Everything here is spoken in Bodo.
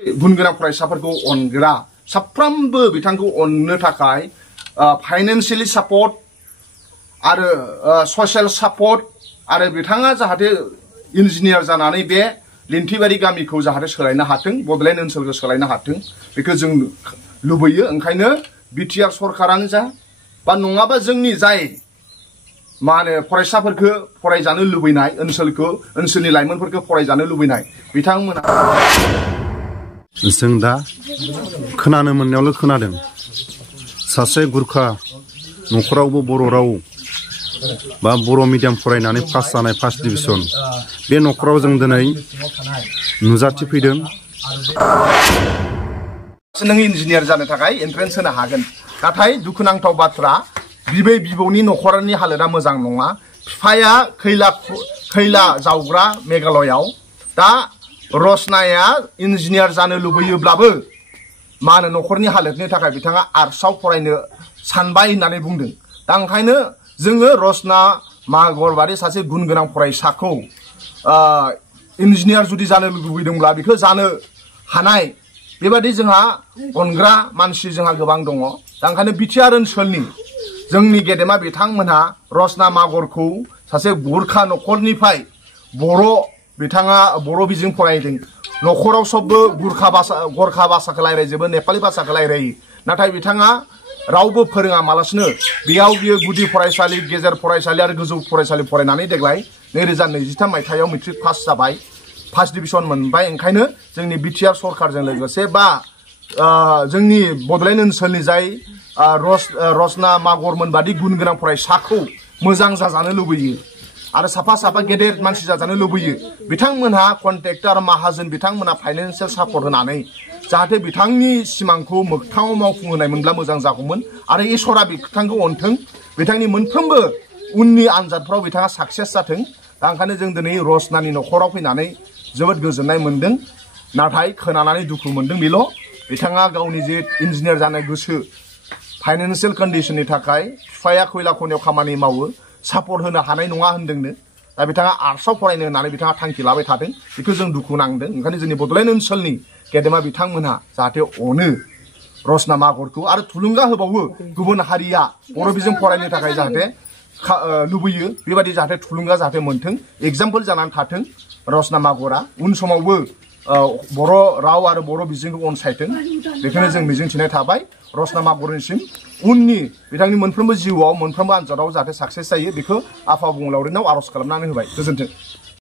गुन गोनां फरायसाफोरखौ अनग्रा साफ्रोमबो बिथांखौ अननो थाखाय फाइनेन्शियली सापर्ट आरो सशियेल सापर्ट आरो बिथाङा जाहाथे इन्जिनियार जानानै बे लिन्थिबारि गामिखौ जाहाथे सोलायनो हाथों बडलेण्ड ओनसोलखौ सोलायनो हाथों बेखौ जों लुबैयो। ओंखायनो बिटिआर सरकारानो जा बा नङाबा जोंनि जाय मा होनो फरायसाफोरखौ फरायजानो लुबैनाय ओनसोलनि लाइमोनफोरखौ फरायजानो लुबैनाय बिथांमोना जों दा खोनानो मोननायावल' खोनादों सासे गुरखा न'खरावबो बर' राव बा बर' मिडियाम फरायनानै पास जानाय फार्स्ट डिभिजन बे न'खराव जों दिनै नुजाथिफैदों। नों इन्जिनियार जानो थाखाय एन्ट्रेन्स होनो हागोन नाथाय दुखुनांथाव बाथ्रा बिबै बिबौनि न'खरनि हालोदा मोजां नङा। बिफाया खैला जावग्रा मेघालयआव दा रसनाया इन्जिनियार जानो लुबैयोब्लाबो मा होनो न'खरनि हालोदनि थाखाय बिथाङा आर्ट्सआव फरायनो सानबाय होननानै बुंदों। दा ओंखायनो जोङो रसना मागर बादि सासे गुन गोनां फरायसाखौ इन्जिनियार जुदि जानो लुबैदोंब्ला बेखौ जानो हानाय बेबादि जोंहा अनग्रा मानसि जोंहा गोबां दङ। दा ओंखायनो बिटिआर ओनसोलनि जोंनि गेदेमा बिथांमोनहा रसना मागरखौ सासे गुरखा न'खरनिफ्राय बिथाङा बर' बिजों फरायदों। न'खराव सबबो गरखा भाषाखौ रायज्लायजोबो नेपालि भाषाखौ रायज्लायो नाथाय बिथाङा रावबो फोरोङा मालासिनो बियो गुदि फरायसालि गेजेर फरायसालि आरो गोजौ फरायसालि फरायनानै देग्लाय 2023 मायथाइयाव मेट्रिक पास जाबाय फार्स्ट डिभिजन मोनबाय। ओंखायनो जोंनि बिटिआर सरकारजों लोगोसे बा जोंनि बडलेण्ड ओनसोलनि जाय रसना मागरमोन बादि गुन गोनां फरायसाखौ मोजां जाजानो लुबैयो आरो साफा गेदेर मानसि जाजानो लुबैयो बिथांमोनहा कन्ट्रेक्टर माहाजोन बिथांमोनहा फाइनेन्शियेल सापर्ट होनानै जाहाथे बिथांनि सिमांखौ मोगथाङाव मावफुंहोनायमोनब्ला मोजां जागौमोन आरो इसोरा बिथांखौ अनथों बिथांनि मोनफ्रोमबो उननि आनजादफ्राव बिथाङा साक्सेस जाथों। दा ओंखायनो जों दिनै रसनानि न'खराव फैनानै जोबोद गोजोननाय मोनदों नाथाय खोनानानै दुखु मोनदों बेल' बिथाङा गावनि जे इन्जिनियार जानो गोसो फाइनेन्शियेल कन्डिशननि थाखाय बिफाया खैला खनियाव खामानि मावो सापर्ट होनो हानाय नङा होनदोंनो। दा बिथाङा आर्ट्सआव फरायनो होननानै बिथाङा थांखि लाबाय थादों बेखौ जों दुखु नांदों। ओंखायनो जोंनि बडलेण्ड ओनसोलनि गेदेमा बिथांमोनहा जाहाथे अनो रसना मागरखौ आरो थुलुंगा होबावो गुबुन हारिया बर' बिजों फरायनो थाखाय जाहाथे लुबैयो बेबादि जाहाथे थुलुंगा जाहाथे मोनथों एग्जाम्पोल जानानै थाथों रसना मागरा उन समावबो बर' राव आरो बर' बिजोंखौ अनसायथों बेखौनो जों मिजिंथिनाय थाबाय। रसना मागरनिसिम उननि बिथांनि मोनफ्रोमबो जिउआव मोनफ्रोमबो आनजादाव जाहाथे साक्सेस जायो बेखौ आफा अबंलावरिनाव आर'ज खालामनानै होबाय। गोजोन्थों।